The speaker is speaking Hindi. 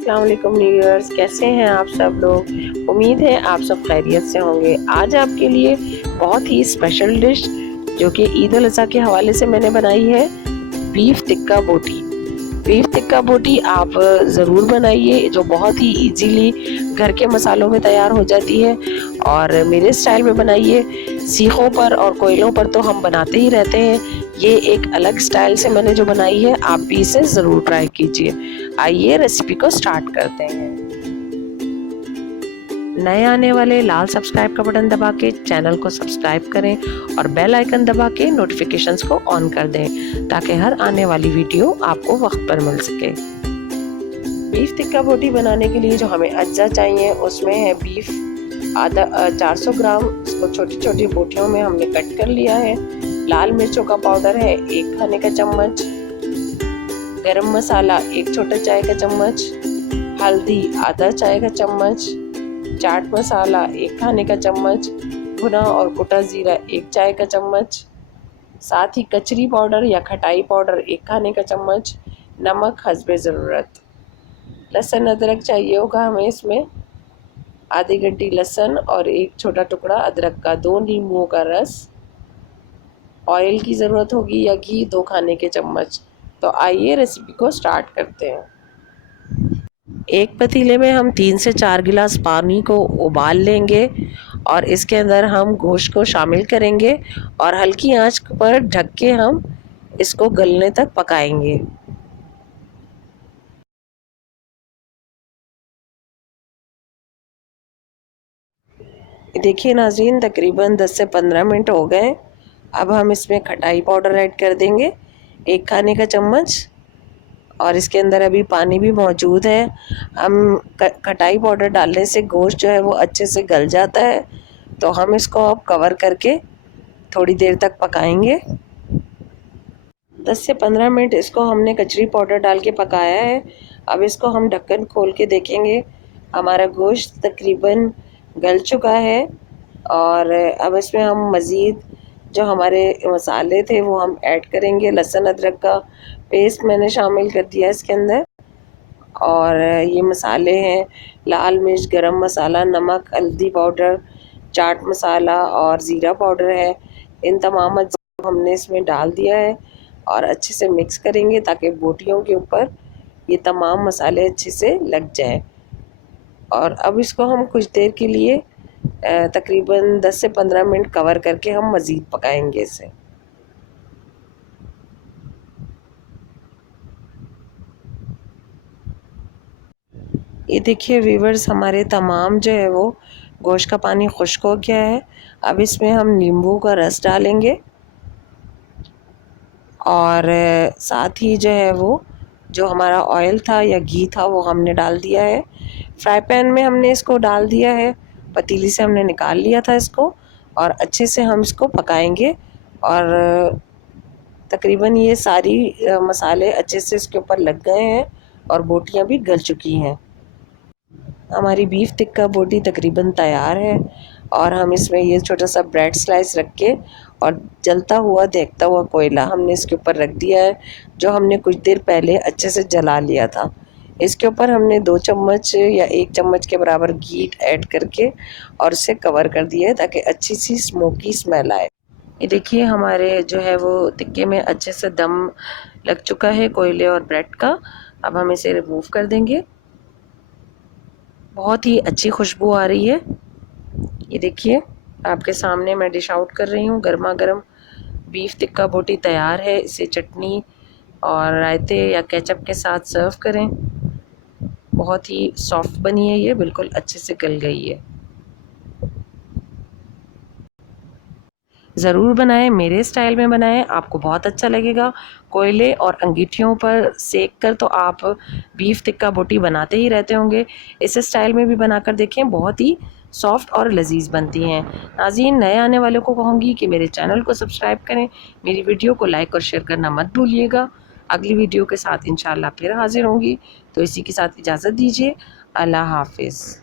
अस्सलाम वालेकुम व्यूअर्स, कैसे हैं आप सब लोग। उम्मीद है आप सब खैरियत से होंगे। आज आपके लिए बहुत ही स्पेशल डिश जो कि ईद उल अज़हा के हवाले से मैंने बनाई है, बीफ टिक्का बोटी। बीफ टिक्का बोटी आप ज़रूर बनाइए, जो बहुत ही इजीली घर के मसालों में तैयार हो जाती है। और मेरे स्टाइल में बनाइए। सीखों पर और कोयलों पर तो हम बनाते ही रहते हैं, ये एक अलग स्टाइल से मैंने जो बनाई है, आप भी इसे ज़रूर ट्राई कीजिए। आइए रेसिपी को स्टार्ट करते हैं। नए आने वाले लाल सब्सक्राइब का बटन दबा के चैनल को सब्सक्राइब करें और बेल आइकन दबा के नोटिफिकेशंस को ऑन कर दें, ताकि हर आने वाली वीडियो आपको वक्त पर मिल सके। बीफ टिक्का बोटी बनाने के लिए जो हमें अज्जा चाहिए, उसमें है बीफ आधा 400 ग्राम। इसको छोटी छोटी बोटियों में हमने कट कर लिया है। लाल मिर्चों का पाउडर है 1 खाने का चम्मच, गरम मसाला 1 छोटा चाय का चम्मच, हल्दी आधा चाय का चम्मच, चाट मसाला 1 खाने का चम्मच, भुना और कुटा जीरा 1 चाय का चम्मच, साथ ही कचरी पाउडर या खटाई पाउडर 1 खाने का चम्मच, नमक हस्बे ज़रूरत। लहसुन अदरक चाहिए होगा हमें इसमें, आधी गड्डी लहसुन और 1 छोटा टुकड़ा अदरक का, 2 नींबुओं का रस। ऑयल की ज़रूरत होगी या घी 2 खाने के चम्मच। तो आइए रेसिपी को स्टार्ट करते हैं। एक पतीले में हम 3 से 4 गिलास पानी को उबाल लेंगे और इसके अंदर हम गोश्त को शामिल करेंगे और हल्की आंच पर ढक के हम इसको गलने तक पकाएंगे। देखिए नाज़रीन, तकरीबन 10 से 15 मिनट हो गए। अब हम इसमें खटाई पाउडर ऐड कर देंगे 1 खाने का चम्मच, और इसके अंदर अभी पानी भी मौजूद है। हम खटाई पाउडर डालने से गोश्त जो है वो अच्छे से गल जाता है। तो हम इसको अब कवर करके थोड़ी देर तक पकाएंगे। 10 से 15 मिनट इसको हमने कचरी पाउडर डाल के पकाया है। अब इसको हम ढक्कन खोल के देखेंगे, हमारा गोश्त तकरीबन गल चुका है। और अब इसमें हम मज़ीद जो हमारे मसाले थे वो हम ऐड करेंगे। लहसुन अदरक का पेस्ट मैंने शामिल कर दिया इसके अंदर, और ये मसाले हैं लाल मिर्च, गरम मसाला, नमक, हल्दी पाउडर, चाट मसाला और ज़ीरा पाउडर है। इन तमाम अज्जा हमने इसमें डाल दिया है और अच्छे से मिक्स करेंगे ताकि बोटियों के ऊपर ये तमाम मसाले अच्छे से लग जाएं। और अब इसको हम कुछ देर के लिए तकरीबन 10 से 15 मिनट कवर करके हम मज़ीद पकाएंगे इसे। ये देखिए व्यूवर्स, हमारे तमाम जो है वो गोश्त का पानी खुश्क हो गया है। अब इसमें हम नींबू का रस डालेंगे और साथ ही जो है वो जो हमारा ऑयल था या घी था वो हमने डाल दिया है। फ्राई पैन में हमने इसको डाल दिया है, पतीली से हमने निकाल लिया था इसको, और अच्छे से हम इसको पकाएंगे। और तकरीबन ये सारी मसाले अच्छे से इसके ऊपर लग गए हैं और बोटियां भी गल चुकी हैं। हमारी बीफ टिक्का बोटी तकरीबन तैयार है। और हम इसमें ये छोटा सा ब्रेड स्लाइस रख के और जलता हुआ देखता हुआ कोयला हमने इसके ऊपर रख दिया है, जो हमने कुछ देर पहले अच्छे से जला लिया था। इसके ऊपर हमने 2 चम्मच या 1 चम्मच के बराबर घी ऐड करके और इसे कवर कर दिया है ताकि अच्छी सी स्मोकी स्मेल आए। ये देखिए हमारे जो है वो टिक्के में अच्छे से दम लग चुका है कोयले और ब्रेड का। अब हम इसे रिमूव कर देंगे। बहुत ही अच्छी खुशबू आ रही है। ये देखिए आपके सामने मैं डिश आउट कर रही हूँ। गर्मा गर्म बीफ टिक्का बोटी तैयार है। इसे चटनी और रायते या केचप के साथ सर्व करें। बहुत ही सॉफ्ट बनी है, ये बिल्कुल अच्छे से गल गई है। ज़रूर बनाएं, मेरे स्टाइल में बनाएं, आपको बहुत अच्छा लगेगा। कोयले और अंगीठियों पर सेक कर तो आप बीफ टिक्का बोटी बनाते ही रहते होंगे। इस स्टाइल में भी बनाकर देखें, बहुत ही सॉफ्ट और लजीज बनती हैं। नाज़रीन, नए आने वालों को कहूँगी कि मेरे चैनल को सब्सक्राइब करें, मेरी वीडियो को लाइक और शेयर करना मत भूलिएगा। अगली वीडियो के साथ इंशाल्लाह फिर हाजिर होंगी। तो इसी के साथ इजाज़त दीजिए। अल्लाह हाफिज़।